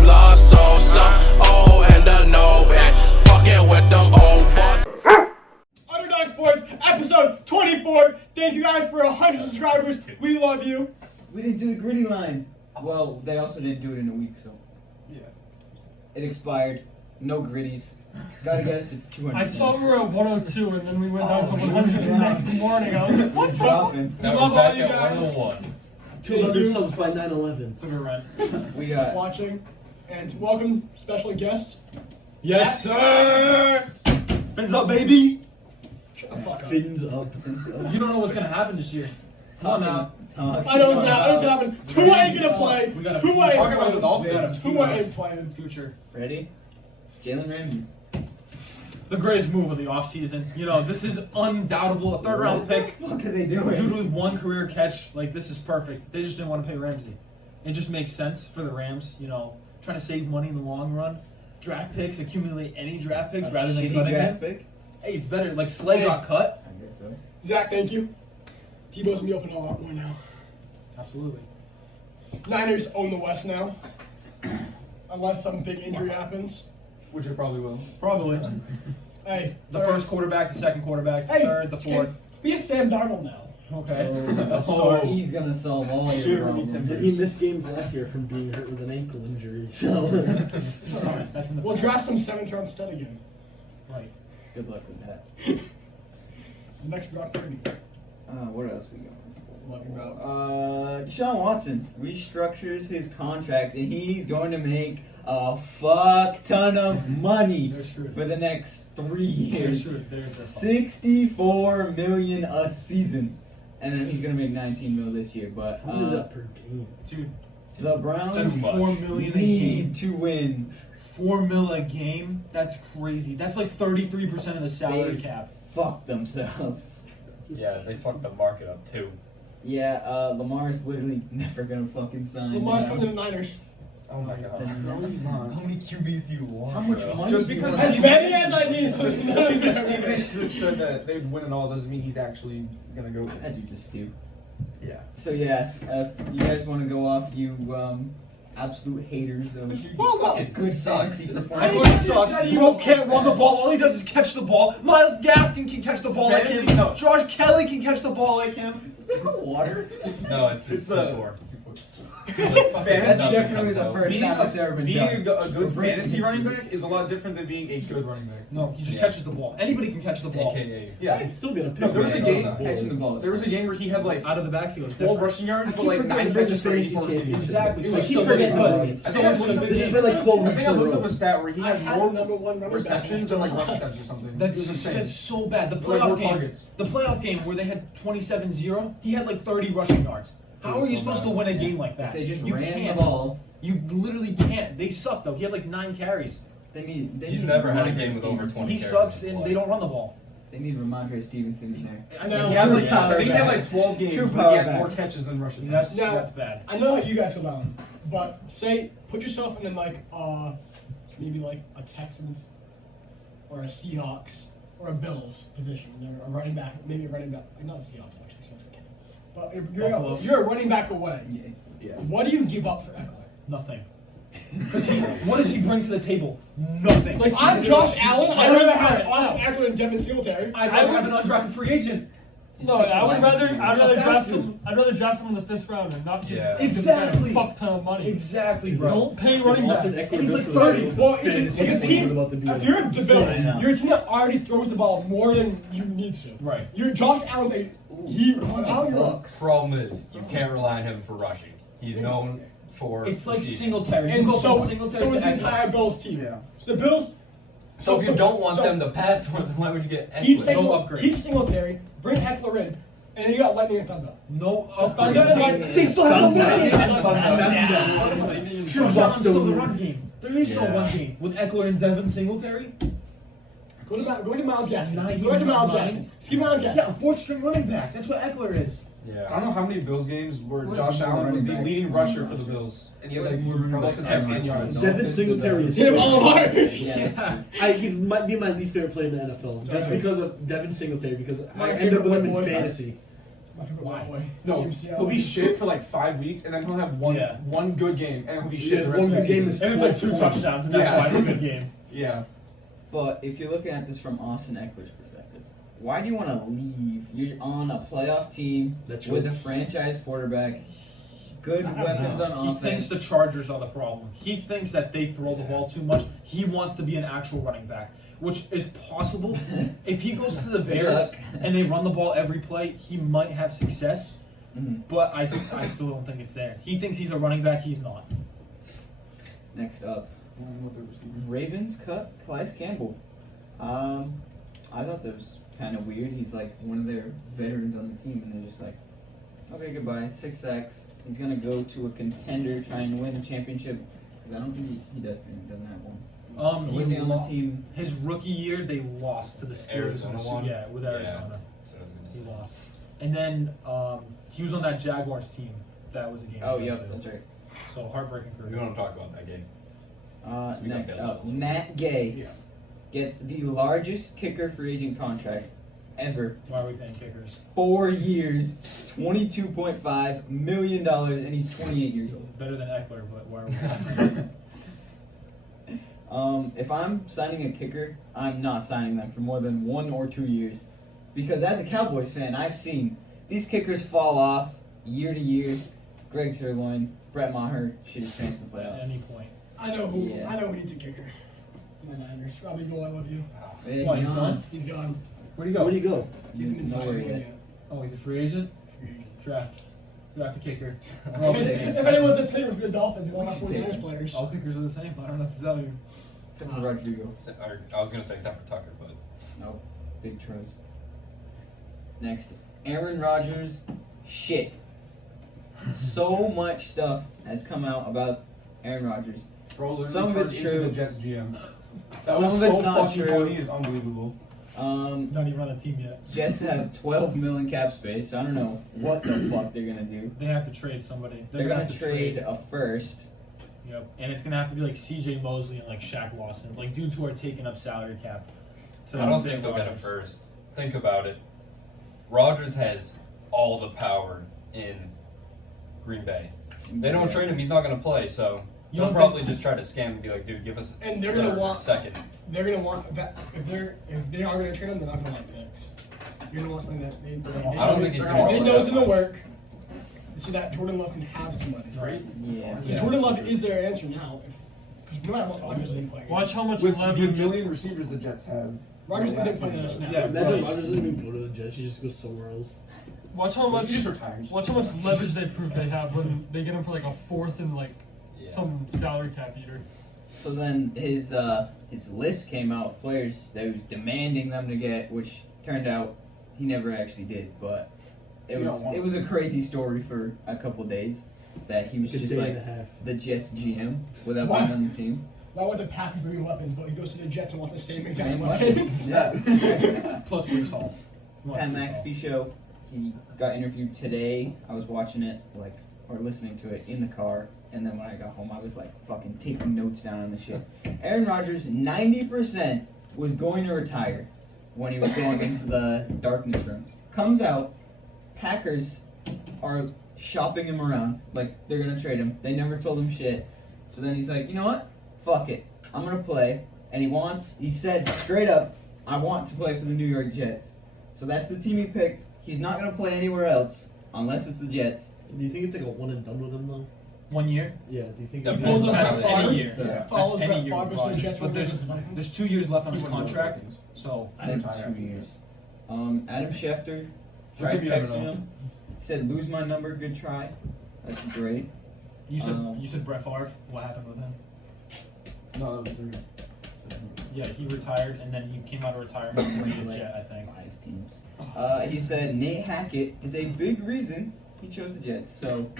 some love, so some old and the no, and fucking with them old boys. Underdog Sports, episode 24. Thank you guys for 100 subscribers. We love you. We didn't do the gritty line. Well, they also didn't do it in a week, so. Yeah. It expired. No gritties. Gotta get us to 200. I saw we were at 102 and then we went down to 100 the next morning. I was like, We're dropping. We love all you guys. 101. 200 subs by 9/11. Took a run. We got. Watching. And welcome, special guest. Yes, sir! Fins up, baby! Shut the fuck up. Fins up. You don't know what's gonna happen this year. Come on now. I know it's not. It's happening. Tua ain't gonna play. We gotta Tua ain't talk about the playing. Dolphins. Tua ain't playing. Future. Ready? Jalen Ramsey. The greatest move of the offseason. You know, this is undoubtable. A third round pick. What the fuck are they doing? Dude with one career catch. Like, this is perfect. They just didn't want to pay Ramsey. It just makes sense for the Rams, you know, trying to save money in the long run. Draft picks, accumulate any draft picks rather than Shitty cutting draft it. pick? Hey, it's better. Like, Slay got cut. I guess so. Zach, thank you. Tebow's gonna be open a lot more now. Absolutely. Niners own the West now. Unless some big injury happens. Which it probably will. Probably. Hey. The first quarterback, the second quarterback, the Hey, third, the fourth. Be a Sam Darnold now. Okay. That's so he's gonna solve all your problems. He missed games last year from being hurt with an ankle injury. So it's fine. That's in the We'll past. draft some 7th round stud again. Right. Good luck with that. Next Brock Purdy. What else we got? Talking about. Deshaun Watson restructures his contract and he's going to make a fuck ton of money They're screwed. for the next 3 They're years. screwed. They're 64 million a season, and then he's gonna make 19 mil this year. But how much is that per game? Dude, the Browns that's $4 million a need game. to win. $4 million a game? That's crazy. That's like 33% of the salary They cap. Fuck themselves. Yeah, they fucked the market up too. Yeah, Lamar's literally never gonna fucking sign. Lamar's now. coming to the Niners. Oh my god. How many QBs do you want? How much bro? money? Just do you because want? As many as I need. Just because Stephen A. Smith said that they'd win it all doesn't mean he's actually gonna go. That dude's a stew. Yeah. So yeah, you guys want to go off, you absolute haters of Whoa. good fantasy Eckler performance. sucks. Bro can't run the ball. All he does is catch the ball. Miles Gaskin can catch the ball like him. Fantasy? No. Josh Kelly can catch the ball like him. Is that called water? No, it's the- four. That's definitely the first Being, time it's ever been being done. a good We're breaking fantasy history. running back is a lot different than being a good running back. No, he just Yeah. catches the ball. Anybody can catch the ball. AKA. Yeah. I'd still be able to No, pick. there was a him game- up. Catching the ball. There was a game where he had like Out of the backfield. It's 12 different. rushing yards, I but keep like forgetting 9 they're catches the for fantasy 84 receiving. champions. Exactly. So I he keep still gets forgetting cut. about it. Still wins with a This big has game. been like 12 I weeks think I in a looked up row. a stat where he I had had more the number 1 running receptions back. than like rushing touchdowns or something. That's, it was insane. that's so bad. The Like playoff more game. targets. The playoff game where they had 27-0, he had like 30 rushing yards. How was are you so supposed bad. to win a game like If that? they just you ran can't. the ball, You literally can't. They suck though. He had like 9 carries. they need. He's need never had a Ramondre game with over Stevenson. 20 He carries sucks in his and life. they don't run the ball. They need Ramondre Stevenson in there. I know. know. He had like, Yeah. I think he had like 12 games Two where he had power more back. catches than rushing. That's Now- that's bad. I know how you guys feel about him, but put yourself in like maybe like a Texans or a Seahawks or a Bills position. They're a running back, maybe a running back, not the Seahawks actually. Seahawks okay. But Buffalo. you're a running back away. Yeah. What do you give up for Eckler? Nothing. What does he bring to the table? Nothing. Like I'm Josh Allen. I'd rather have Austin Eckler and Devin Singletary. I'd rather have an undrafted free agent. No, I'd rather fast draft food. him. I'd rather draft him in the 5th round and not give Yeah. him Exactly. a fuck ton of money. Exactly, bro. Don't pay running backs. And he's like 30. Well, if a team, if you're the I Bills, know. you're a team that already throws the ball more than you need to. Right. You're Josh Allen's a hero. Problem is, you can't rely on him for rushing. He's known for. It's like receiving. Singletary. You And go so, from so Singletary is to the Eckler. entire Bills team. Yeah. The Bills. So if you don't want so them to pass, why would you get keep Eckler? No upgrade. keep Singletary, bring Eckler in, and then you got Lightning and Thunder. No Thunder and Lightning. They still have no Thunder. run game. Thunder. Sure, John's still the run game. There is no Yeah. run game with Eckler and Devin Singletary. Go to Miles Gaskin. Nine Go to Miles yards. Gaskin. Keep Miles Gaskin. Yeah, a 4th-string running back. That's what Eckler is. I Yeah. don't know how many Bills games where What Josh is Allen was the running back? leading rusher for the Bills, and he had like more close to 10 yards. Devin Singletary is Hit him all sick. hard. Yeah. He might be my least favorite player in the NFL, just because of Devin Singletary. Because My I end up favorite with him in was fantasy. Why? No, CMC. he'll be shit for like 5 weeks, and then he'll have one good game, and he'll be shit the rest of the season. And it's like 2 touchdowns, and that's Yeah. why it's a good game. Yeah. But if you're looking at this from Austin Eckler's perspective, why do you want to leave? You're on a playoff team with a franchise quarterback, good I don't weapons know. on He offense. thinks the Chargers are the problem. He thinks that they throw the ball too much. He wants to be an actual running back, which is possible. If he goes to the Bears and they run the ball every play, he might have success. Mhm. But I still don't think it's there. He thinks he's a running back. He's not. Next up, Ravens cut Calais Campbell. I thought that was kind of weird. He's like one of their veterans on the team, and they're just like, okay, goodbye. 6 sacks. He's gonna go to a contender, try and win the championship. Because I don't think he doesn't have one. Or was he on the team? His rookie year, they lost to the Steelers. Arizona won? Yeah, with Arizona, So I was he gonna say. lost. And then he was on that Jaguars team. That was a game. Oh, he yep, went to. that's right. So heartbreaking We career. don't talk about that game. We got Next that. up, Matt Gay Yeah. gets the largest kicker free agent contract ever. Why are we paying kickers? 4 years, $22.5 million, and he's 28 years old. Better than Eckler, but why are we paying? If I'm signing a kicker, I'm not signing them for more than 1 or 2 years. Because as a Cowboys fan, I've seen these kickers fall off year to year. Greg Sirloin, Brett Maher, shit his pants in the At playoffs. any point. I know who. Yeah. I know who needs a kicker. My Niners. Robbie Gould, I love you. Hey, Why, he's John. gone? He's gone. Where'd he go? Where'd he go? He hasn't been signed Nowhere one yet. yet. Oh, he's a free agent? Draft a kicker. If anyone's a team with the Dolphins, one of my 49ers players. All kickers are the same. I don't know what to tell you. Except for Rodrigo. Or, I was gonna say except for Tucker, but Nope. Big trust. Next, Aaron Rodgers. Shit. So much stuff has come out about Aaron Rodgers. Bro, literally Some of it's turned into true. the Jets GM. That Some was of it's so not fucking true. funny. It's unbelievable. He's not even on a team yet. Jets have 12 million cap space, so I don't know what the fuck they're gonna do. They have to trade somebody. They're gonna have to trade a first. Yep. And it's gonna have to be like CJ Mosley and like Shaq Lawson, like dudes who are taking up salary cap. I don't fit think they'll get a Rodgers. first. Think about it. Rodgers has all the power in Green Bay. They don't trade him, he's not gonna play, so You they'll don't probably just try to scam and be like, dude, give us And they're gonna another want- second. They're gonna want that if they are gonna trade him, they're not gonna want picks. You're gonna want something that they I don't think he's gonna they want know it's that gonna much. work. So that Jordan Love can have somebody, right? Yeah. Yeah. Jordan Love is their answer now. Because no matter what, Rodgers isn't playing. Watch how much With the leverage. million receivers the Jets have. Rodgers isn't playing in a snap. Yeah, Imagine right. Rodgers doesn't even go to the Jets; he just goes somewhere else. Watch how much. He just retires. Watch how much leverage they prove they have when they get him for like a fourth and like Yeah. some salary cap eater. So then his list came out of players that he was demanding them to get, which turned out he never actually did. But it was a crazy story for a couple days that he was Like a just day like and a half. the Jets GM without Why? being on the team. Why would the Packers bring weapons, but he goes to the Jets and wants the same exact Same weapons? Yeah. Plus Brees Hall. He wants Pat Brees Hall. McAfee show. He got interviewed today. I was watching it or listening to it in the car, and then when I got home, I was like fucking taking notes down on the shit. Aaron Rodgers, 90% was going to retire when he was going into the darkness room. Comes out, Packers are shopping him around like they're gonna trade him. They never told him shit. So then he's like, you know what? Fuck it. I'm gonna play. And he said straight up, I want to play for the New York Jets. So that's the team he picked. He's not gonna play anywhere else unless it's the Jets. Do you think it's like a one and done with him though? 1 year. Yeah. Do you think? Yeah, he Pulls up That's Brett any Favre. year. Yeah. Follows That's any Brett year Favre with goes to the Rodgers. Jets. But there's 2 years left on his contract, so I think 2 years. Adam Schefter tried Maybe, I don't texting know. him. He said, lose my number, good try. That's great. you said Brett Favre. What happened with him? No, that was 3. Yeah, he retired and then he came out of retirement and played a Jet, I think. 5 teams. He said Nate Hackett is a big reason he chose the Jets. So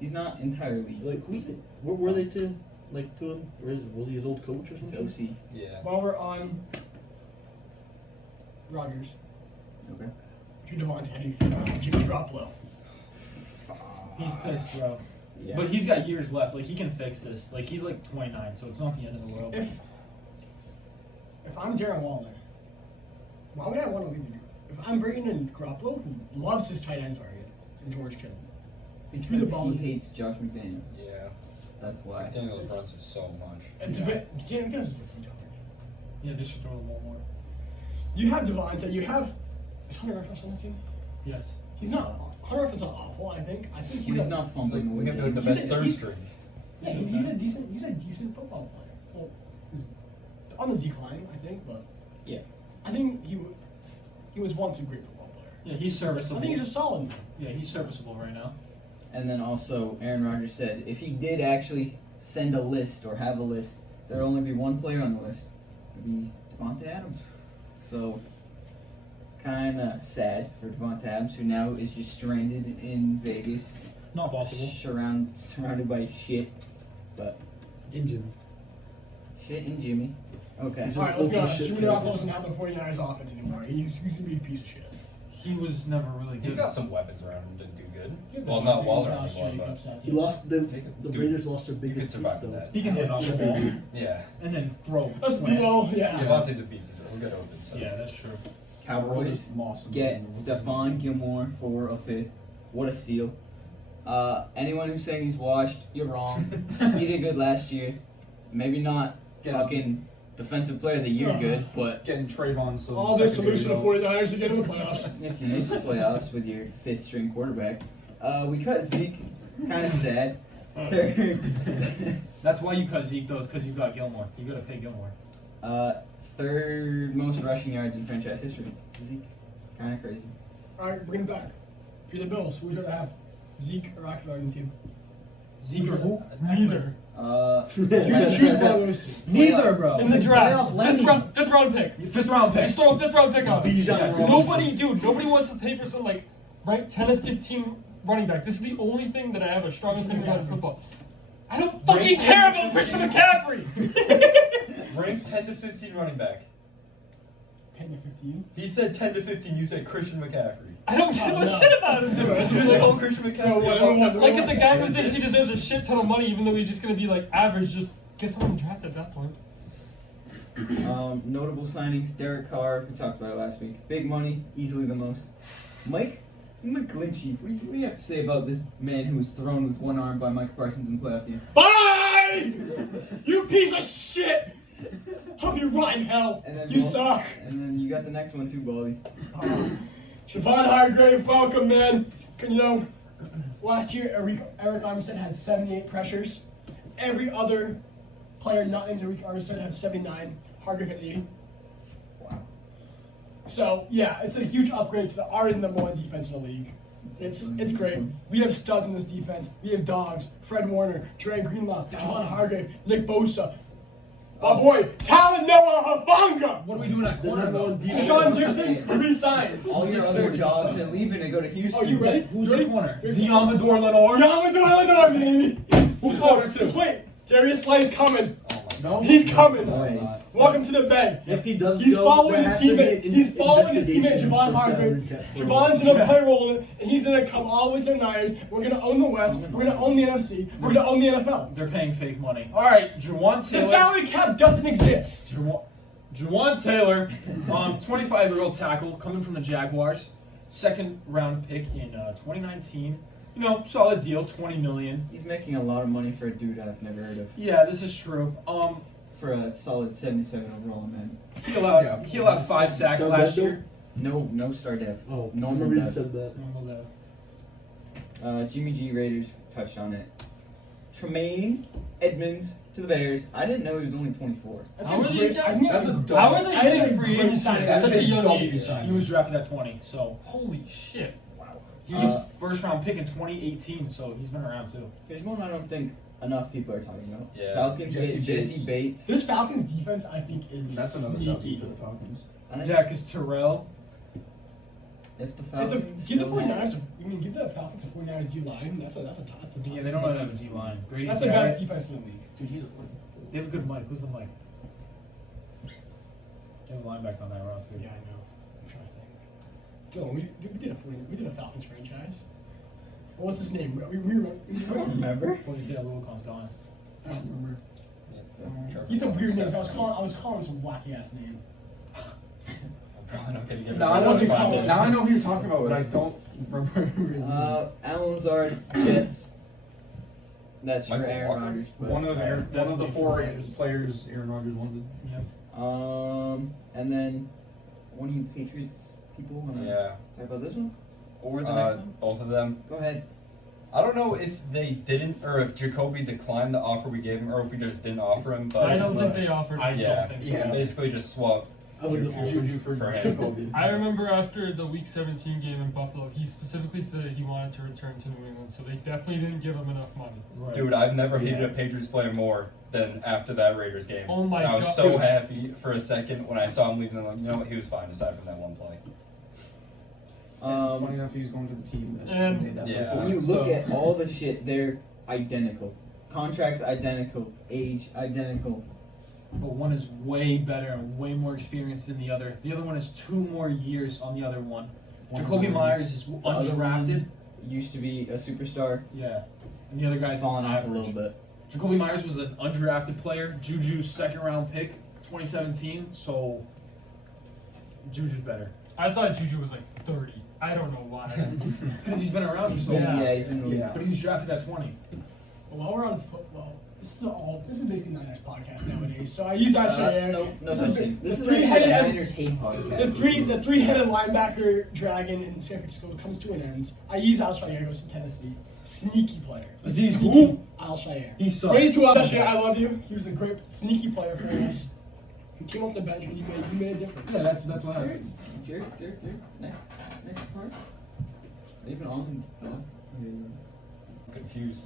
he's not entirely Like where were they to? Like to him? Was he his old coach or his something? OC. Yeah. While we're on Rodgers, Okay. if you Devontae, how do you feel about Jimmy Garoppolo? He's pissed, bro. Yeah. But he's got years left. Like he can fix this. Like he's like 29, so it's not the end of the world. If I'm Darren Waller, why would I want to leave the If I'm bringing in Garoppolo, who loves his tight end targets, and George Kittle. They threw the ball. He hates Josh McDaniels. Yeah. That's why. Daniels runs it so much. And Devin is a huge upgrade. Yeah, they should throw the ball more. You have Devontae. You have. Is Hunter Renfrow on the team? Yes. He's not. Hunter Renfrow's not awful. I think He's not fumbling He's away. gonna be the games. best third string. Yeah, he's a decent football player. Well, he's on the decline, I think, but Yeah. I think he was once a great football player. Yeah, he's serviceable. I think he's a solid man. Yeah, he's serviceable right now. And then also, Aaron Rodgers said if he did actually send a list or have a list, there'll only be one player on the list. It'd be Devontae Adams. So, kind of sad for Devontae Adams, who now is just stranded in Vegas, Not possible. surrounded by shit. But Engine. shit and Jimmy. Okay. He's All right, let's be open honest. shit Jimmy character. Garoppolo doesn't have the 49ers offense anymore. He's gonna be a piece of shit. He was never really He's good. got some weapons around him. Didn't do good. Yeah, Well, not Devontae, Waller Josh anymore, Jacobs, but that's He it. lost the Dude, Raiders lost their you biggest could piece survive though. that. He can hit off the ball Yeah. and then throw Let's be slants. well, yeah. Devontae's a piece. He'll get open. So. Yeah, that's true. Cowboys get Stephon Gilmore for a fifth. What a steal. Anyone who's saying he's washed, you're wrong. He did good last year. Maybe not fucking defensive player of the year good, but Getting Trayvon. So All this to secondary lose to the though. 49ers to get in the playoffs. if you make the playoffs with your fifth string quarterback, we cut Zeke. Kind of sad. That's why you cut Zeke, though, is because you got Gilmore. You got to pay Gilmore. Third most rushing yards in franchise history. Zeke. Kind of crazy. All right, bring him back. If you're the Bills, who would you rather have? Zeke or Ackler on the team? Zeke or who? Neither. You can choose one of those two. Neither, bro. In the draft, Playoff fifth round pick. Fifth round pick. Just throw a fifth round pick on it. Bijan Yes. Robinson. Nobody wants to pay for some like right 10 to 15 running back. This is the only thing that I have a strong opinion on in football. I don't fucking care about Christian McCaffrey. Rank 10 to 15 running back. 10 to 15. He said 10 to 15. You said Christian McCaffrey. I don't give a no. shit about him. You just called Christian McCaffrey. No, a top 10 Like it's a guy who thinks he deserves a shit ton of money, even though he's just gonna be like average. Just get someone drafted at that point. Notable signings: Derek Carr, we talked about it last week. Big money, easily the most. Mike McGlinchey. What do you have to say about this man who was thrown with one arm by Mike Parsons in the playoff game? Bye! You piece of shit! Hope you rot in hell. And then You Mo- suck. And then you got the next one too, Baldy. Siobhan Hargrave, Falcon, man. You know, last year Eric Armstead had 78 pressures. Every other player not named Eric Armstead had 79. Hargrave had 80. Wow. So yeah, it's a huge upgrade to the already number one defense in the league. It's great. We have studs in this defense. We have dogs. Fred Warner, Dre Greenlaw, Siobhan Hargrave, Nick Bosa. My boy, Talanoa Hufanga. What are we doing at The corner, number though? one defense. Sean Gibson resigns. All your other dogs are leaving to go to Houston. Oh, you ready? Who's You ready? the corner? Here's- Amador Lenore. Yamador, baby. Who's corner two? Just wait. Darius Slay's coming. No. He's coming. No. Welcome to the Bay. If he does He's go, following there his has to be teammate. an He's following his teammate, investigation Javon for salary Hargrave. cap for Javon's gonna play a role in it, and he's gonna come all the way to the Niners. We're gonna own the West. We're gonna own the NFC. We're gonna own the NFL. They're paying fake money. All right, Juwan The Taylor. salary cap doesn't exist. Juwan Taylor, 25-year-old tackle coming from the Jaguars, second round pick in 2019. You know, solid deal, $20 million. He's making a lot of money for a dude I've never heard of. Yeah, this is true. For a solid 77 overall, man. He allowed 5 sacks Still last dead, year. No star dev. Oh, Normal remember you dev. said that. Normal though. Jimmy G Raiders touched on it. Tremaine Edmonds to the Bears. I didn't know he was only 24. That's How a are these great. guys- I think that's a That's a How are they I think getting a free great agents signing. at That's such a a young W age? signing. He was drafted at 20, so Holy shit. he was his first round pick in 2018, so he's been around too. Here's one I don't think enough people are talking about. Yeah. Falcons Jesse get Jesse Bates. Bates. This Falcons defense, I think, is That's another sneaky. W for the Falcons. I think Yeah, because Terrell. if the It's Falcons give the don't have- 49ers. Give the Falcons a 49ers D line. That's the top. Yeah, they don't really have a D line. Brady's That's the there. best defense in the league. Dude, they have a good mic. Who's the mic? They have a linebacker on that roster. Yeah, I know. I'm trying to think. Dylan, we did a Falcons franchise. What was his name? We Remember? Before you say that, Luocon's gone. I don't remember. Trevor He's some weird names. Lawrence. I was calling him some wacky ass name. I'm Probably not gonna give Now I it know wasn't another calling. 5 Now I minutes. know who you're talking about, but I don't remember his name. Alan Lazard, Jets. That's for Michael Aaron Walker? Rodgers. But, One of Definitely the four Rodgers. players Aaron Rodgers wanted. and then one of you Patriots people wanna Yeah. talk about this one? Or the next one? Both of them. Go ahead. I don't know if they didn't, or if Jacoby declined the offer we gave him, or if we just didn't offer him. But I don't think they offered. I Yeah. don't think so. Yeah. basically just swapped. I would Juju for For him. Jacoby. I remember after the Week 17 game in Buffalo, he specifically said he wanted to return to New England, so they definitely didn't give him enough money. Right. Dude, I've never hated a Patriots player more than after that Raiders game. Oh my And I was God. so Dude. happy for a second when I saw him leaving. I'm like, you know what? He was fine aside from that one play. Funny enough, he was going to the team that And- made that Yeah. play. When you look So- at all the shit, they're identical. Contracts identical. Age identical. But one is way better and way more experienced than the other. The other one has 2 more years on the other one. Jacoby Myers is other undrafted. Used to be a superstar. Yeah. And the other guy's Falling off a average. little bit. Jacoby Myers was an undrafted player. Juju's 2nd-round pick, 2017. So Juju's better I thought Juju was like 30. I don't know why. because he's been around for so Yeah. long. Yeah, he's been really Yeah. But he was drafted at 20. Well, while we're on football, this is basically Niners podcast nowadays. So I use Australia. No such thing. This is the actually a three-headed- Niners hate podcast. the three-headed linebacker dragon in San Francisco comes to an end. I use Al Shire goes to Tennessee. Sneaky player. Aziz Sneaky who? Al Shire. He sucks. Praise to Al Shire. I love you. He was a great sneaky player for us. He came off the bench and you made a difference. Yeah, that's what happens. Jared. Next part. Even on the Confused.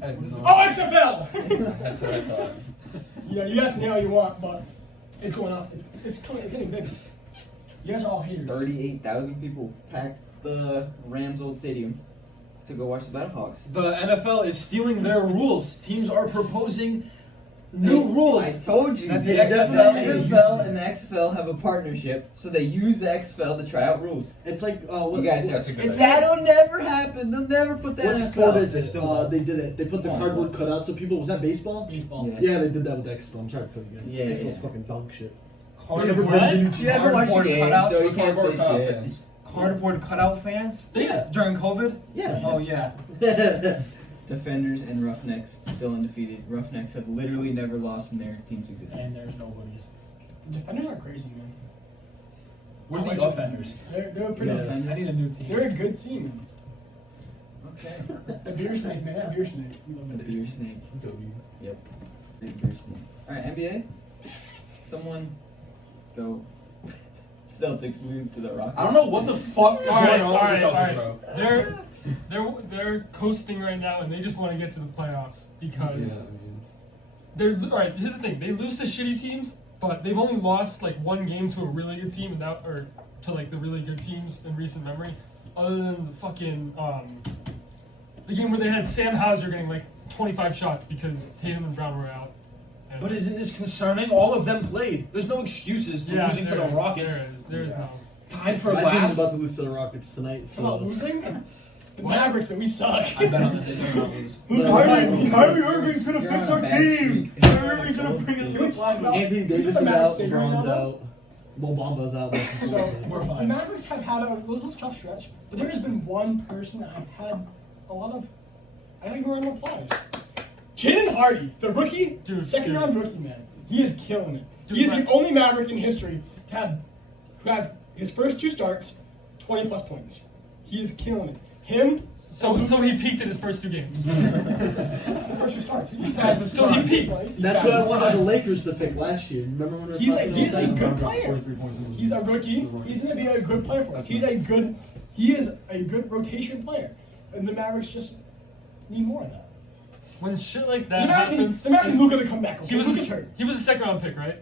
Oh, XFL! That's what I thought. You ask me how you want, but it's going up. It's getting big. You guys are all haters. 38,000 people packed the Rams old stadium to go watch the Battlehawks. The NFL is stealing their rules. Teams are proposing new rules. I told you. That The the XFL is NFL using. and the XFL have a partnership, so they use the XFL to try out rules. It's like You guys That's a good it's idea. that'll never happen. They'll never put that what in sport NFL. is it? They did it. They put the Come on, cardboard bro. cutout so people. Was that baseball? Baseball. Yeah. Yeah, they did that with the XFL. I'm sorry to tell you guys. Yeah, XFL's yeah. fucking dog shit. Cardboard, What? You haven't watched the cardboard game, cutouts? so you can't Cardboard say cutout shit. fans. Cardboard cutout fans? Yeah. During COVID? Yeah. Oh yeah. Defenders and Roughnecks still undefeated. Roughnecks have literally never lost in their team's And existence. there's nobody's. The defenders are crazy, man. Where's I like the offenders? They're pretty. Yeah. I need a new team. They're a good team. Okay. The beer snake, man. That beer snake. We love The that. beer snake. Yep. Big beer snake. Alright, NBA. Someone go. Celtics lose to the Rockets. I don't know what the fuck is Alright, going on with the Celtics, bro. They're coasting right now, and they just want to get to the playoffs because they're all right. Here's the thing: they lose to shitty teams, but they've only lost like one game to a really good team, and that or to like the really good teams in recent memory. Other than the fucking the game where they had Sam Hauser getting like 25 shots because Tatum and Brown were out. And But isn't this concerning? All of them played. There's no excuses to losing to the Rockets. There is Yeah. no. Tied for My team's last. about to lose to the Rockets tonight. It's about So. losing. The Mavericks, man. We suck. I bet on that they're gonna lose. Kyrie Irving's gonna You're fix on our a bad team. streak. Kyrie Irving's gonna bring us. Can we talk about? Anthony Davis is the Mavericks out. say right now, LeBron's though? out. Mo Bamba's out. So We're the fine. Mavericks have had a those tough stretch, but there has been one person I've had a lot of. I think we're in applause. Jaden Hardy, the rookie, second round rookie, man. He is killing it. He is the only Maverick in history to have his first 2 starts, 20+ points. He is killing it. Him. So he peaked in his first 2 games. The first 2 starts. He just passed the So he start. peaked. He's That's passed what I the wanted start. the Lakers to pick last year. Remember when we were He's talking a about good that? player. He's a rookie. He's gonna be a good player for us. He is a good rotation player, and the Mavericks just need more of that. When shit like The that happens, Mavericks need Luka to come back. he was Luka's hurt. he was a second round pick, right?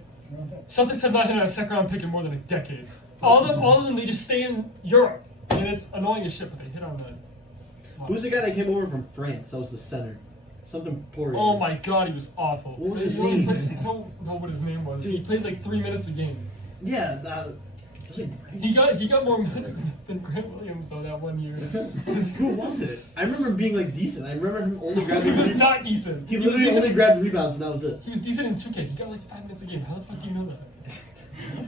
Celtics have not had a second round pick in more than a decade. All of them, they just stay in Europe, and it's annoying as shit. But they hit on the. Who's the guy that came over from France? That was the center. Something Poirier. Oh my god, he was awful. What was his He only name? played- I don't know what his name was. He played like 3 minutes a game. Yeah. Was it He got more minutes than Grant Williams though that one year. Who was it? I remember him being like decent. I remember him only He grabbing. was not decent. He was literally decent. only grabbed rebounds, and that was it. He was decent in 2K. He got like 5 minutes a game. How the fuck do you know that?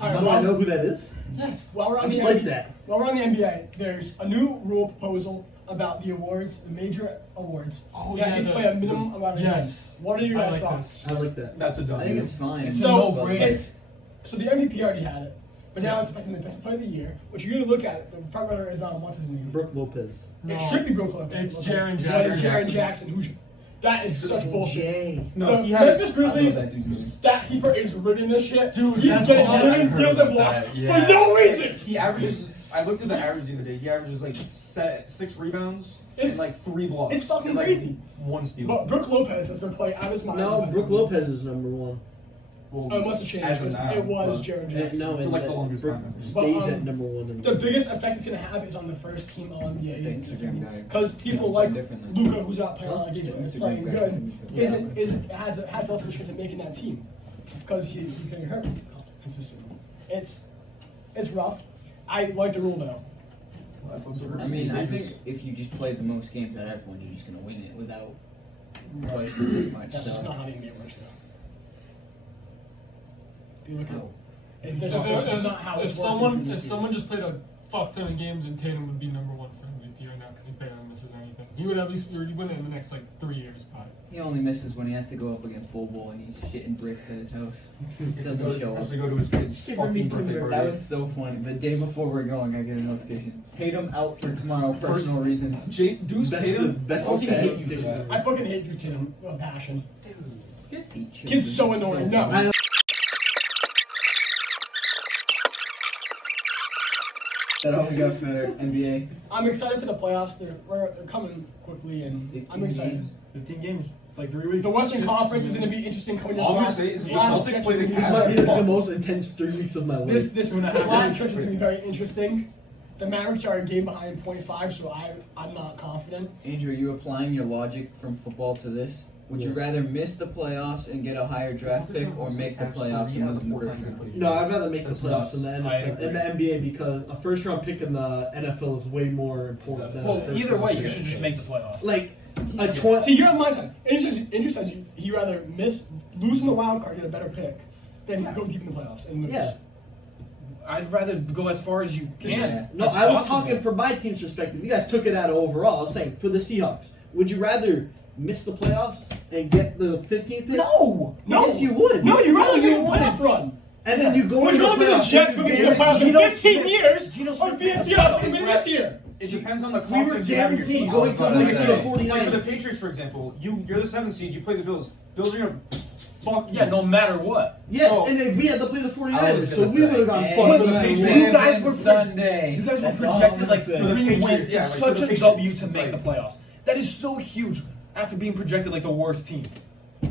All right, Do I know who that is? Yes. While we're on I the just like that. While we're on the NBA, there's a new rule proposal about the awards, the major awards. Oh, that yeah, you the- play a minimum amount of yes. games. What are your I guys' like thoughts? I like that. That's a I W. think it's fine. It's a So no-brainer. so the MVP already had it, but now it's affecting the defensive player of the year. Which you're gonna look at it. The front runner is what's his name? Brooke Lopez. No. It should be Brook Lopez. It's Jaren But it's Jackson. Jaren Jackson. Who's that is such bullshit. Jay. No, the he had Memphis I love Grizzlies that dude's stat keeper is ripping this shit. Dude, he's that's getting all I've million heard steals and about blocks that, for yeah. no reason. He averages. I looked at the average the other day. He averages like 6 rebounds It's- and like 3 blocks. it's fucking and, like, crazy. 1 steal. But Brook Lopez has been playing out of his mind. No, Brooke defensively. Lopez is number one. well, Oh, it must have changed. as of because now, it was but- Jaren And Jackson. no, For and like the that longest Brooke time. stays But, at number one. The biggest effect it's going to have is on the first team All NBA. Thanks, Instagram guy. Because people Yeah, like it's differently. Luka, who's not playing a lot of games, but is Instagram playing guy good, is has less of a chance of making that team because he's getting hurt consistently. It's rough. I like the rule though. I mean, I think if you just play the most games out of F1, you're just gonna win it without questioning too much. That's just So, not how the NBA works though. If you look at no. this is not how if it's working. if someone just played a fuck ton of games, and Tatum would be number one for MVP right now because he barely misses anything. He would at least win it in the next like 3 years, but He only misses when he has to go up against Bobo and he's shitting bricks at his house. It doesn't show Has up. to go to his kid's fucking birthday party. That was so funny. The day before we're going, I get a notification. Tatum out for tomorrow, personal reasons. Deuce Best Tatum. of- best I fucking of- hate you for that. I fucking hate you, Tatum, with a passion. Kids hate children. Kid's so annoying. No. I know. That all we got for NBA. I'm excited for the playoffs. They're coming quickly, and 15 I'm excited. games. 15 games. It's like 3 weeks. The Western Conference is going to be interesting coming this All I'm gonna last. say is this the last Celtics stretch play is the gonna be This Cavs. might be very the fun. most intense 3 weeks of my life. This last stretch is going to be very interesting. The Mavericks are a game behind 0.5, so I'm not confident. Andrew, are you applying your logic from football to this? Would you rather miss the playoffs and get a higher draft pick, or make the playoffs and lose in the first round? No, I'd rather make That's the playoffs nuts. in the I NFL, agree. in the NBA because a first round pick in the NFL is way more important than a Well, first either round way, pick. you should just make the playoffs. Like a 20. See, you're on my side. Andrew says he rather lose in the wild card, get a better pick, than go deep in the playoffs and lose. Yeah. I'd rather go as far as you can. No, as I was possible. talking from my team's perspective. You guys took it out of overall. I was saying for the Seahawks, would you rather miss the playoffs and get the 15th pick? No! Yes, you would. No, you'd rather No, get you a wouldn't. playoff run. And then you go Would into you the rather be the playoffs. Jets going to the playoffs in 15 years, Geno or Smith be the made the Seahawks playoffs. going this year? It depends on the We were confidence you have in your guaranteed team. going about from to like say. to Like for the 49. Patriots, for example, you're the 7th seed. You play the Bills. Bills are gonna fuck you. Yeah, no matter what. Yes, So- and then we had to play the I was 49ers, so gonna we say, would have gone and fucked the no matter Patriots- what. You guys were Sunday. You guys were That's all projected I'm like saying. 3 Patriots, wins. yeah, It's like for such the a W Patriots, to it's make the like- playoffs. That is so huge after being projected like the worst team.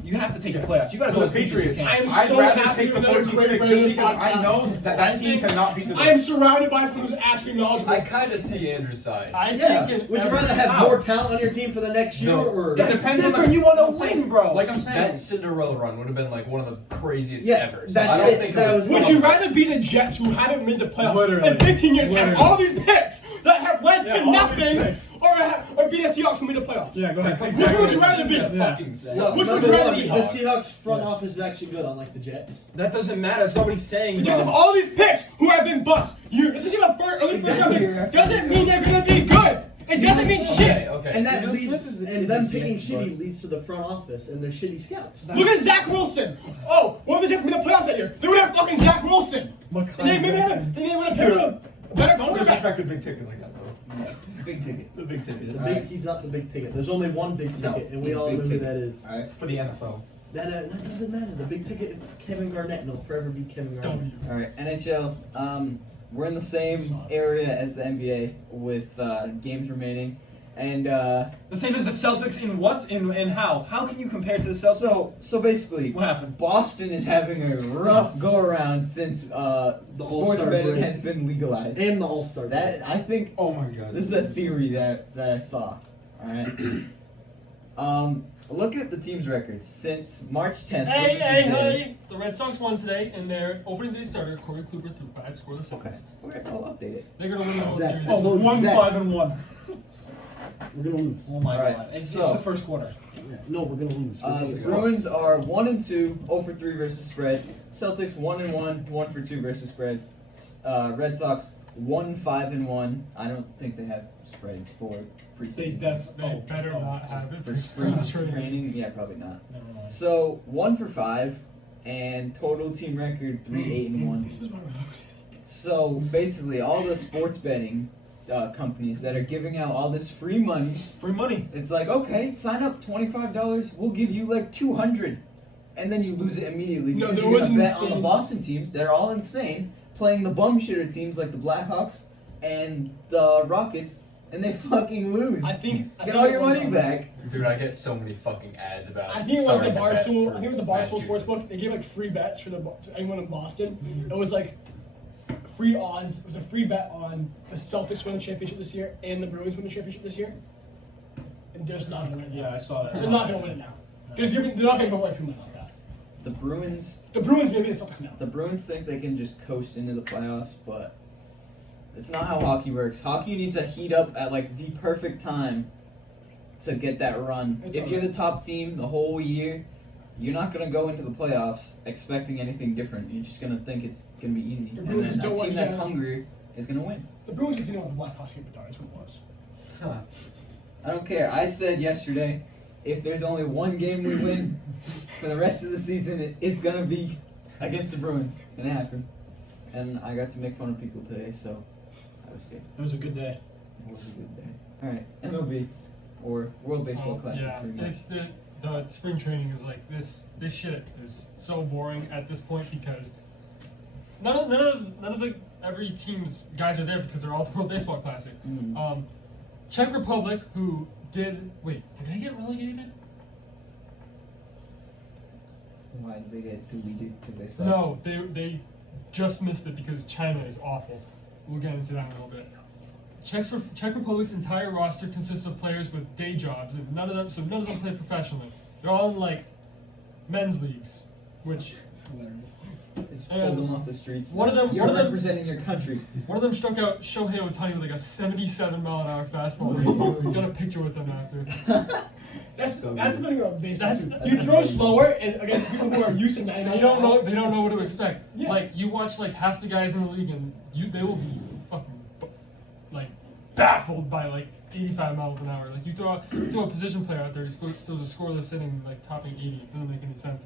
You have to take the playoffs. You got to For go the as deep as you Patriots, can. I'm I'd so rather happy take the with another 14th great pick Brandon just because I podcast. know that team think- cannot beat the I am Bills. surrounded by someone who's actually knowledgeable. I kind of see Andrew's side. I Yeah. think Would you rather have more talent on your team for the next year, No. or That's depends on different. the- You want to I'm saying, win, bro. Like I'm saying, That Cinderella run would have been like one of the craziest Yes, ever. So that's I don't it. think That it was. was- Would you rather be the Jets who haven't made the playoffs Literally. in 15 years and Literally. all these picks that have led Yeah, to all nothing, these picks. or be the Seahawks who made the playoffs? Yeah, go ahead. Which one would you rather be? Yeah. Fucking So, Which number would you one, rather be? the Seahawks front office is actually good, unlike the Jets. That doesn't matter. That's nobody's saying. The Jets have all these picks who have been bust. This is even early first round pick. Doesn't mean they're gonna be good. It doesn't mean Okay, shit. okay. And that Smith leads, is and them the picking Jets' shitty bust. leads to the front office and their shitty scouts. Look at Zach Wilson. Oh, what if they just made the playoffs that year? They would have fucking Zach Wilson. And they would have picked a better don't quarterback. disrespect the big ticket like that, though. Big ticket. The big ticket. He's not the big ticket. There's only one big No, ticket, and we he's all big know who ticket. that is. All right. For the NFL. That doesn't matter. The big ticket is Kevin Garnett, and it'll forever be Kevin Garnett. All right. NHL. We're in the same area as the NBA with games remaining, and The same as the Celtics in what? In how? How can you compare to the Celtics? so basically, What happened? Boston is having a rough go around since sports All-Star betting break. has been legalized. And the All-Star. That I think Oh my god. this is a theory that I saw. All right. Look at the team's records since March 10th. Hey, which is hey, the day- hey! The Red Sox won today, and their opening day starter, Corey Kluber, threw 5 scoreless singles. Okay, I'll update it. They're gonna win the whole Zach, series. oh, Oh, Zach. 1-5-1. We're gonna lose. Oh my All right, god! It's so- the first quarter. Yeah. No, we're gonna lose. The Bruins are 1-2, 0 for 3 versus spread. Celtics 1-1, 1 for 2 versus spread. Red Sox 1-5-1. I don't think they have spreads for preseason. They better not have it for for spring training. training. Yeah, probably not. Never mind. So 1-for-5, and total team record 3-8-1. This is my rose. So basically, all the sports betting companies that are giving out all this free money, Free money. it's like, okay, sign up $25. We'll give you like $200, and then you lose it immediately No, because there you're was gonna bet on the insane- Boston teams that are all insane, playing the bum shitter teams like the Blackhawks and the Rockets, and they fucking lose. I think Get all your money back. Dude, I get so many fucking ads about. I think it was the starting to bet Barstool. for I think it was the Barstool Massachusetts. Sportsbook. They gave like free bets for to anyone in Boston. It was like free odds. It was a free bet on the Celtics win the championship this year and the Bruins win the championship this year. And they're just not gonna win it. Yeah, Now. I saw that. They're not gonna win it now because they're not gonna go away from it like that. The Bruins The Bruins gonna be the Celtics now. The Bruins think they can just coast into the playoffs, but it's not how hockey works. Hockey needs to heat up at like the perfect time to get that run. It's If you're alright. the top team the whole year, you're not gonna go into the playoffs expecting anything different. You're just gonna think it's gonna be easy, The and Bruins then just a don't team want that's you to- hungry is gonna win. The Bruins continue with the Blackhawks game That's what it was. I don't care. I said yesterday, if there's only one game we win for the rest of the season, it's gonna be against the Bruins, and it happened. And I got to make fun of people today, so I was good. It was a good day. It was a good day. All right, MLB or World Baseball Classic, yeah, pretty much. the spring training is like this. This shit is so boring at this point because none of the every team's guys are there because they're all the World Baseball Classic. Mhm. Czech Republic, who did they get relegated? Why did they get deleted? Because they suck. No, they just missed it because China is awful. We'll get into that in a little bit. Czech Republic's entire roster consists of players with day jobs, and none of them play professionally. They're all in like men's leagues, which It's hilarious. They just And pulled them off the streets. one of them- You're one of them- representing your country. one of them struck out Shohei Ohtani with like a 77-mile-an-hour fastball. Got a picture with them after. That's the thing about baseball. That's- You that's throw insane. slower and against people who are used to 99. They don't know what to expect. Yeah. Like you watch like half the guys in the league, and they will be fucking like baffled by like 85 miles an hour. Like you throw a position player out there, he throws a scoreless inning like topping 80. It doesn't make any sense.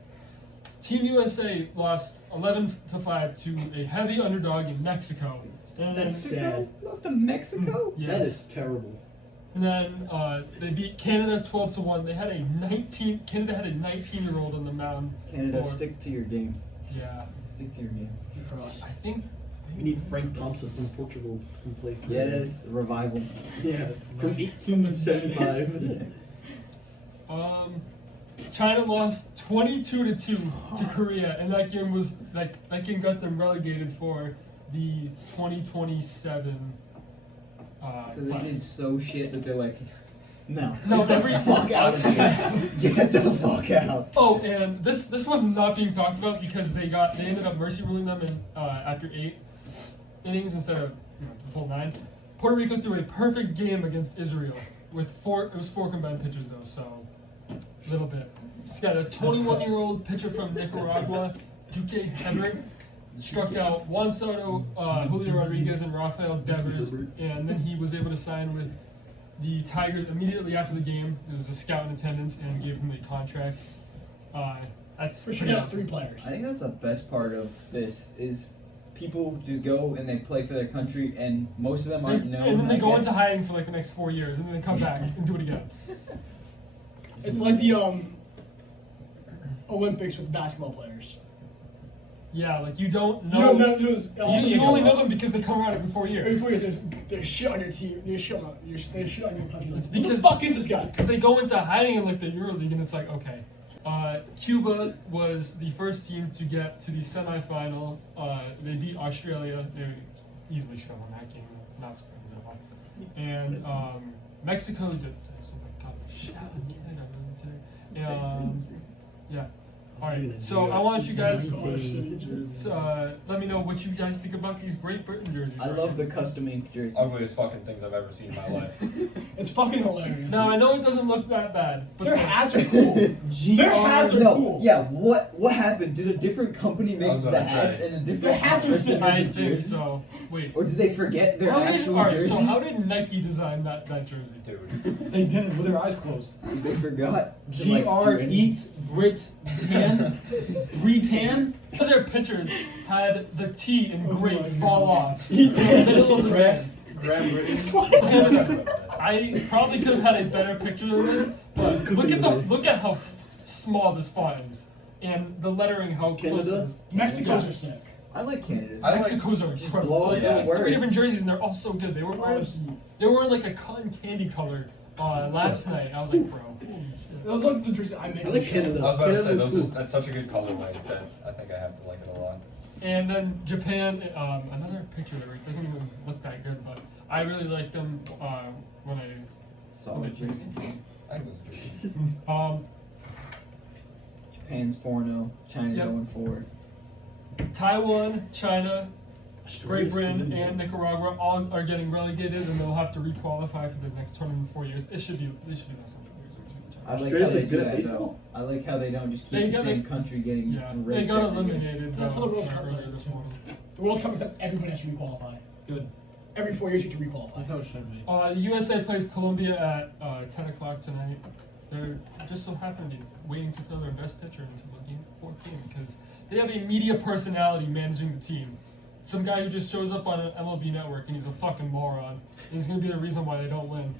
Team USA lost 11-5 to a heavy underdog in Mexico. And That's sad. Lost to Mexico? yes. That is terrible. And then they beat Canada 12-1. Canada had a 19-year-old on the mound. Canada, for- stick to your game. Yeah, Stick to your game. I think. We need Frank Thompson from Portugal to play for Yes, revival. Yeah, from 1875. China lost 22-2 to Korea, and that game got them relegated for the 2027. So they did so shit that they're like, no. No, Get every- the fuck out of here. Get the fuck out. Oh, and this one's not being talked about because they ended up mercy ruling them in after 8 innings instead of the full 9. Puerto Rico threw a perfect game against Israel with 4 combined pitchers though, so a little bit. It's got a 21-year-old pitcher from Nicaragua, Duque Henry, struck out Juan Soto, Julio Rodriguez, and Rafael Devers, and then he was able to sign with the Tigers immediately after the game. There was a scout in attendance and gave him a contract. That's For pretty sure, awesome. 3 players. I think that's the best part of this is people just go and they play for their country, and most of them aren't known. And then they I go guess. into hiding for like the next 4 years, and then they come back and do it again. It's like the Olympics with basketball players. Yeah, like you don't You know. don't know. You only know them because they come around every 4 years. Every 4 years, there's shit on your team. There's shit on your country. It's Who the because- fuck is this guy? Because they go into hiding in like the EuroLeague, and it's like, okay. Cuba was the first team to get to the semifinal. They beat Australia. They easily should have won that game. Not surprising at all. And Mexico did. Oh my God, shit out of Canada today. Yeah. Alright, so I want you guys to let me know what you guys think about these Great Britain jerseys. I love the custom ink jerseys. Ugliest fucking things I've ever seen in my life. It's fucking hilarious. Now I know it doesn't look that bad, but Their hats are cool. Their hats are No, cool. yeah. What happened? Did a different company I make was the gonna hats say. and a different Their hats are person sick. made I the think jersey? so. Wait. Or did they forget their How did, actual alright, jerseys? so how did Nike design that jersey? Dude. They didn't with their eyes closed. They forgot. to, like, GR do anything. eats Brit tan re-tan. One of their pictures had the T in grape fall off. He In the middle of the Grab brand. Britain. I probably could have had a better picture of this, but look at how small this font is, and the lettering how close it Canada? is. Mexico's Yeah. are sick. I like Canada's. I like- Mexico's are Just incredible. blow Like, the three words. different jerseys, and they're all so good. They were wearing like a cotton candy color last night. I was like, bro. holy shit. Those look the jerseys I make. I like Canada. I was about to say, Canada's those cool. that's such a good colorway that I think I have to like it a lot. And then Japan, another picture there. It doesn't even look that good, but I really like them when I Solid jersey. I think it was good. Japan's 4-0. China's Yep. 0-4. Taiwan, China, Great Britain, and Nicaragua all are getting relegated, and they'll have to requalify for the next tournament in 4 years. It should be less than 4 years. I like how Australia's they good do at that baseball. though. I like how they don't just They keep the got same it. country getting Yeah, they raped got every year. eliminated. That's how the World Cup earlier does it this too. morning. The World Cup is that everybody has to requalify. Good. Every 4 years you have to requalify. That's how it should be. The USA plays Colombia at 10 o'clock tonight. They're just so happened to be waiting to throw their best pitcher into the fourth game because they have a media personality managing the team. Some guy who just shows up on an MLB network and he's a fucking moron. And he's going to be the reason why they don't win.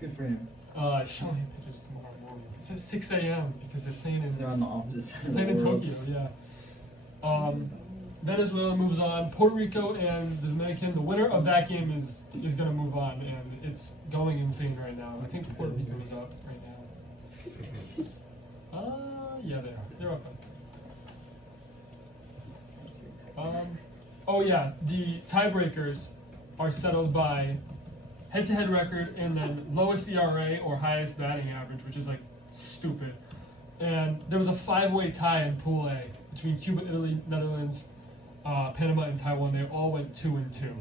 Good for him. Shohei pitches tomorrow morning. It's at 6 a.m. because they're playing in, They're on the opposite side of the playing in world. Tokyo, yeah. Venezuela moves on. Puerto Rico and the Dominican. The winner of that game is going to move on, and it's going insane right now. I think Puerto Rico is up right now. Yeah, they are. They're up. Oh yeah, the tiebreakers are settled by head-to-head record and then lowest ERA or highest batting average, which is like stupid. And there was a 5-way tie in Pool A between Cuba, Italy, Netherlands, Panama, and Taiwan. They all went 2-2,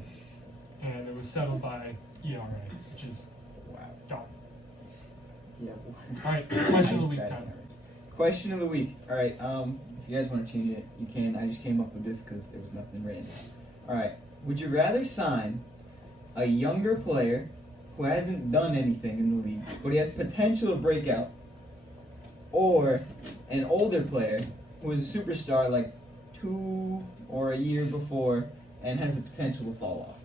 and it was settled by ERA, which is Wow. dumb. Yeah. All right, question of the week Bad time. average. Question of the week. All right. If you guys want to change it, you can. I just came up with this because there was nothing written. All right. Would you rather sign a younger player who hasn't done anything in the league, but he has potential to break out, or an older player who is a superstar like 2 or a year before and has the potential to fall off?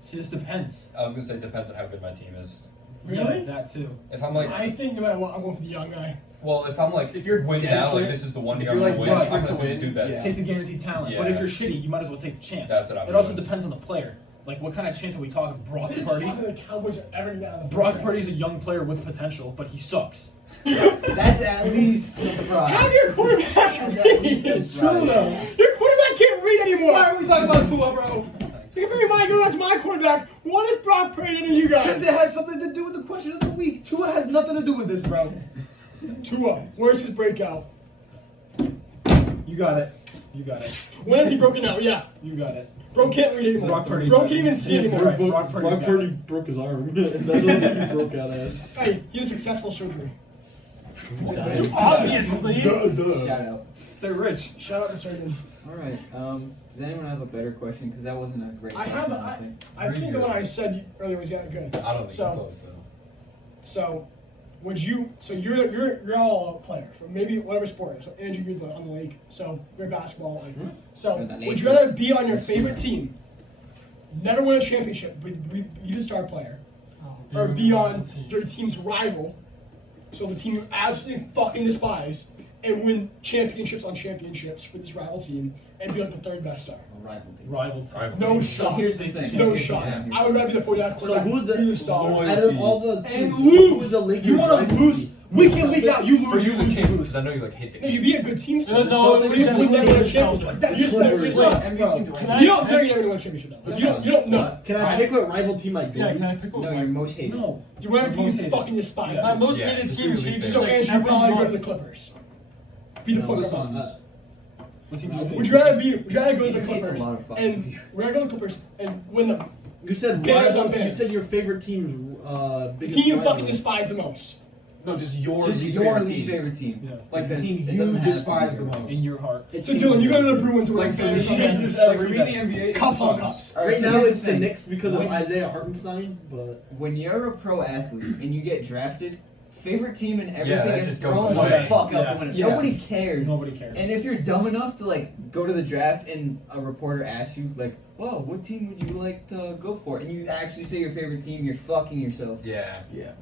See, this depends. I was gonna say depends on how good my team is. Really? Yeah, that too. If I'm like, I think no matter what, I'm going for the young guy. well, if I'm like, If you're win now, desperate- like this is the one if year I'm you're, gonna like, win. I'm desperate gonna to win, do that. yeah. Take the guaranteed talent. But Yeah. if you're shitty, you might as well take the chance. That's what I'm It also doing. depends on the player. Like, what kind of chance are we talking? Brock They're Purdy? talking the Cowboys are ever gonna out of the Brock first round. Purdy's a young player with potential, but he sucks. That's at least Have surprise. your quarterback That's at read. least It's surprise. true though. Your quarterback can't read anymore. Why are we talking about Tua, bro? You can remind me to my quarterback. What is Brock Purdy to you Because guys? it has something to do with the question of the week. Tua has nothing to do with this, bro. Tua, where's his breakout? You got it. You got it. When is he broken out? Yeah. You got it. Bro can't read anymore. Brock Purdy's Bro better. can't even see Yeah, anymore. Right. Brock, Brock Purdy's Brock got Purdy broke his arm. And that's what he broke out as. Hey, he had a successful surgery. Obviously. Shout out. They're rich. Shout out to surgeon. All right. Does anyone have a better question? Because that wasn't a great I question. have. I think. I think the one I said earlier was good. I don't think So- it's close though. So, would you? So you're all a player from maybe whatever sport. So Andrew, you're on the league. So you're basketball. Like, so Or the would you Lakers. rather be on your favorite team, never win a championship, but be the star player, or be on your team's rival, so the team you absolutely fucking despise, and win championships on championships for this rival team, and be like the third best star? A rival team. Rival team. Rival. No So shot. here's the thing. No Here's the shot. thing. I would rather be the 49ers So quarterback. who's be the star. Out of all the And teams, lose. who's the Lakers? You want to rival lose team? week in, week out. You For lose. you, You the lose. king, because I know you like hate the No, game. you be a good team still. No, you just Celtics never win a Celtics. championship. You just never win a championship. Can I- You don't. They're never win a championship though. You don't know. Can I pick what rival team I Yeah, do? can I pick one? No, you're most hated. No. You whatever team Most you hated. fucking despise. My most Yeah, hated it's team really Chiefs. fair. So like Andrew every probably go to month. the Clippers. be the No, point the guard. Suns. What team do you Would pick? you rather go to the It's a Clippers lot of fucking and people. would you rather go to the Clippers and win them? You said Bears on rival. You Bears. said your favorite team's The biggest team you rival. fucking despise the most. No, just your Just least your favorite least team. favorite team. Yeah. Like the Because team it you doesn't have to despise be the yours. most. In your heart. It's So Dylan, you go to the Bruins who are Like for me, Bears on it's Bears. just, like for me, the NBA is Cups the on Suns. cups. All Right so now, here's it's the thing. Knicks because of When- Isaiah Hartenstein, but When you're a pro athlete and you get drafted, favorite team and everything that is just goes thrown the away. fuck Yeah. up the window. Yeah. Nobody cares. Nobody cares. And if you're dumb enough to like go to the draft and a reporter asks you like, "Whoa, what team would you like to go for?" and you actually say your favorite team, you're fucking yourself. Yeah. Yeah.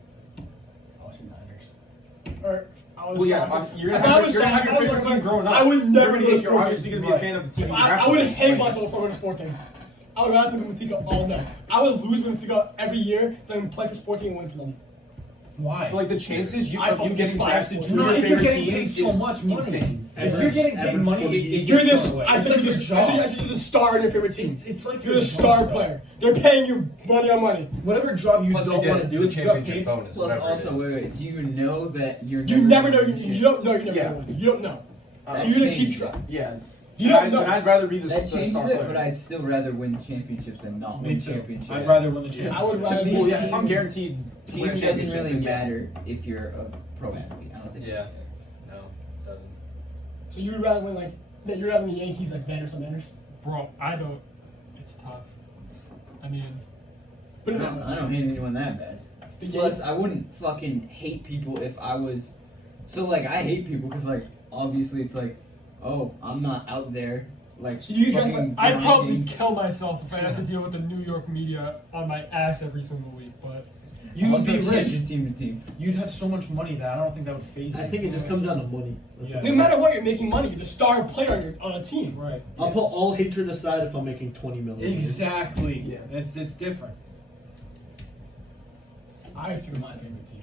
Obviously Niners. Or I was Well, yeah, South- you're if gonna I have was your South- if I was favorite like- team growing up. I would never go to You're Sporting. obviously going to be a fan of the team If you I drafted. would hate Like, myself for winning Sporting. I would rather play Benfica all day. I would lose Benfica every year than play for Sporting and win for them. Why? But like the chances I of you fucking getting despise drafted to sports. your if you're favorite getting team paid so is much money. insane. If you're getting paid Average money, 40 it You're gets this. thrown away. I It's said like you're your just. job. I said you're the star in your favorite team. It's like You're your the star job. player. They're paying you money on money. Whatever job you Plus don't you want to get do, the you got championship paid. bonus. Plus, whatever also, it is. wait, do you know that you're You never know. gonna win You shit? don't know. You're never Yeah. gonna win. You don't know. Uh, So you're gonna keep changes track. Yeah. You don't And know. I'd rather be the That star changes player. it, but I'd still rather win championships than not Me win too. championships. I'd rather win the Yeah. championship. I would rather. me, Well, be yeah, if I'm guaranteed to Team win a doesn't championship, really then yeah. matter if you're a pro athlete. I don't think. Yeah. No, doesn't. So you would rather win like. That you'd rather win the Yankees like banners on banners. Bro, I don't. It's tough. I mean, Put I it that don't, way. I don't hate anyone that bad. The Plus, Yankees. I wouldn't fucking hate people if I was. So like, I hate people because like, obviously it's like, oh, I'm not out there like. So you fucking I'd probably grinding. kill myself if I had to deal with the New York media on my ass every single week. But You would Also be rich. changes team to team. You'd have so much money that I don't think that would phase you. I think it just comes down to money. That's Yeah. all. No matter what, you're making money. You're the star player on a team. Right. I'll put all hatred aside if I'm making 20 million. Exactly. Yeah. It's different. I stick with my favorite team.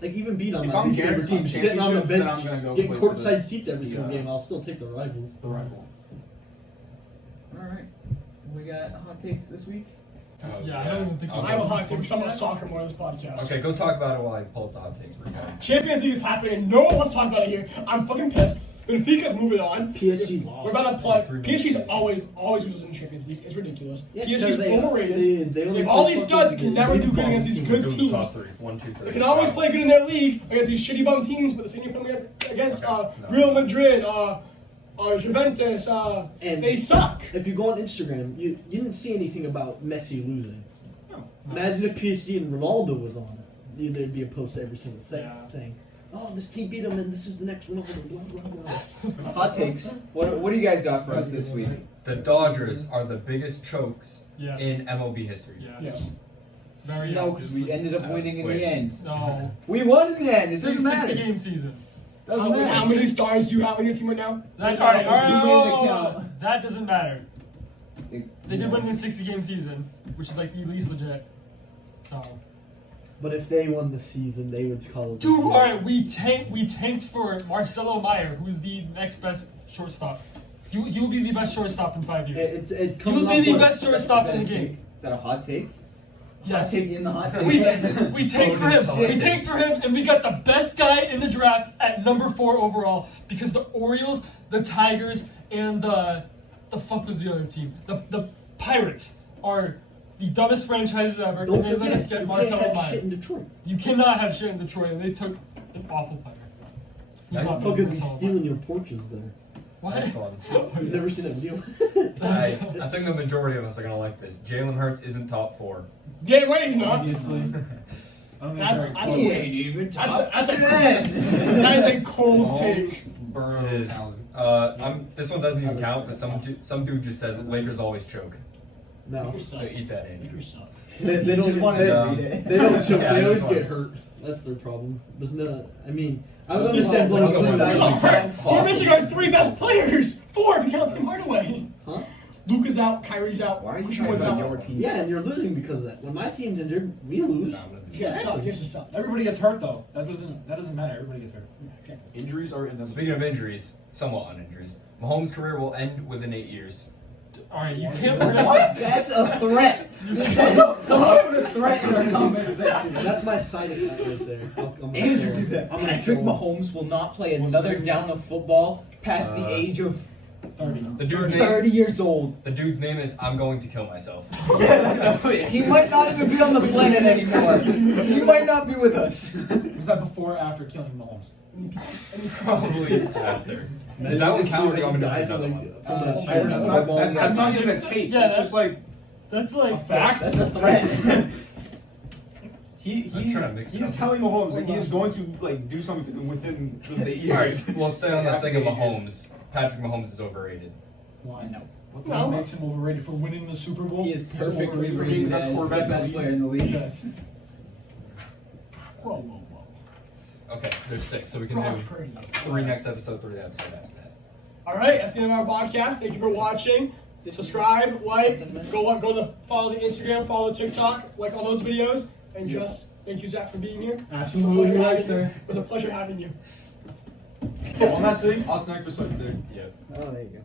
Like even beat on If my I'm least favorite guaranteed team, sitting on the championships, then bench, I'm gonna go getting play for courtside the- seats every single Yeah. game. I'll still take the rivals. The rival. All right, we got hot takes this week. Oh, yeah, I don't even think. Okay. I have a hot take. We're talking about soccer more on this podcast. Okay, go talk about it while I pull up the hot takes. Champions League is happening and no one wants to talk about it here. I'm fucking pissed. Benfica's moving on. PSG We're lost. about to play. 3 PSG's minutes. always loses in Champions League. It's ridiculous. Yeah, PSG's because they overrated. They only If all play these fucking studs can never big do good ball against these teams. good Do the teams. top 3. 1, 2, 3. They can always play good in their league against these shitty bum teams, but the same thing against Okay, no. Real Madrid, Juventus. And They suck. If you go on Instagram, you didn't see anything about Messi losing. No. Imagine if PSG and Ronaldo was on it. There'd be a post every single second Yeah. saying, "Oh, this team beat them, and this is the next Ronaldo." Blah blah blah. Hot takes. What do you guys got for us this week? The Dodgers are the biggest chokes Yes. in MLB history. Yes. Yes. Very No, because we ended up winning in the Wait. end. No. We won in the end. It It's a doesn't 60 matter. game season. Doesn't matter. How many stars do you have on your team right now? That, No, all right, all right, you whoa, made whoa, it whoa, count. whoa. That doesn't matter. It- They did yeah. win in a 60 game season, which is like the least legit. So, But if they won the season, they would call it. dude, all right, we tanked for Marcelo Meyer, who is the next best shortstop. He will be the best shortstop in 5 years. It He comes will be off the what- best shortstop Is in that the a game. take? Is that a hot take? Yes. Hot take in the hot take. We tanked for him. Holy We shit. tanked for him, and we got the best guy in the draft at number 4 overall because the Orioles, the Tigers, and the fuck was the other team? The Pirates are the dumbest franchises ever, Don't and they let forget, us get you can't Marcelo have Meyer. shit in Detroit. You cannot have shit in Detroit, and they took an awful player. Who's That's not Fuckers be Marcelo Meyer. stealing your porches there. What? That's fun. You've never seen that video? I think the majority of us are gonna like this. Jalen Hurts isn't top 4. Damn right he's not. Obviously. I don't think That's- very that's He close. ain't even That's top a 10. That is a cold take. Burrow It is. Allen. This one doesn't even count, but some dude just said Lakers always choke. No. Lakers So suck. eat that in. Lakers suck. They Just don't. wanted to Yeah. read it. They don't choke. Yeah, They always that's get fine. hurt. That's their problem. There's no. I mean, I would Well, understand well, blowing well, up. besides- Oh, Sam We're Foster. missing our 3 best players. 4 if you count Tim Hardaway. Huh? Luka's out. Kyrie's out. Why are you Christian talking Wood's about out. your team? Yeah, and you're losing because of that. When my team's injured, we lose. You guys suck. You guys just suck. Everybody gets hurt though. That doesn't matter. Everybody gets hurt. Yeah, exactly. Injuries are inevitable. Speaking of injuries, somewhat on injuries, Mahomes' career will end within 8 years. All right, you can't. We're gonna, What? That's a threat. Someone put a threat in our comment section. That's my side effect right there. Andrew did that. Patrick Mahomes will not play another down of football past the age of 30. The dude's 30 name. years old. The dude's name is I'm going to kill myself. He might not even be on the planet anymore. He might not be with us. Was that before or after killing Mahomes? Probably after. Is that one count or do you want me to Guys, read another like, one? from the Sure, that's not, that's not even a It's- take. yeah, It's just like that's like A fact? That's a threat. I'm trying to mix it he's up. telling Mahomes that he is going to like do something to him within those 8 All years. right, we'll stay on the After thing of 8 years. Mahomes. Patrick Mahomes is overrated. Why? No. What No. makes him overrated for winning the Super Bowl? He is He's perfectly overrated for being rated the best as the quarterback in the best league. player in the league. Yes. Whoa, whoa, whoa. Okay, there's 6, so we can Brock do Purdy. 3 next episode, 3 the episode after that. All right, that's the end of our podcast. Thank you for watching. Subscribe, like, go follow the Instagram, follow the TikTok, like all those videos, and just thank you, Zach, for being here. Absolutely right, It sir. was a pleasure having you. On that thing, I'll snack for such a day. Yep. Oh, there you go.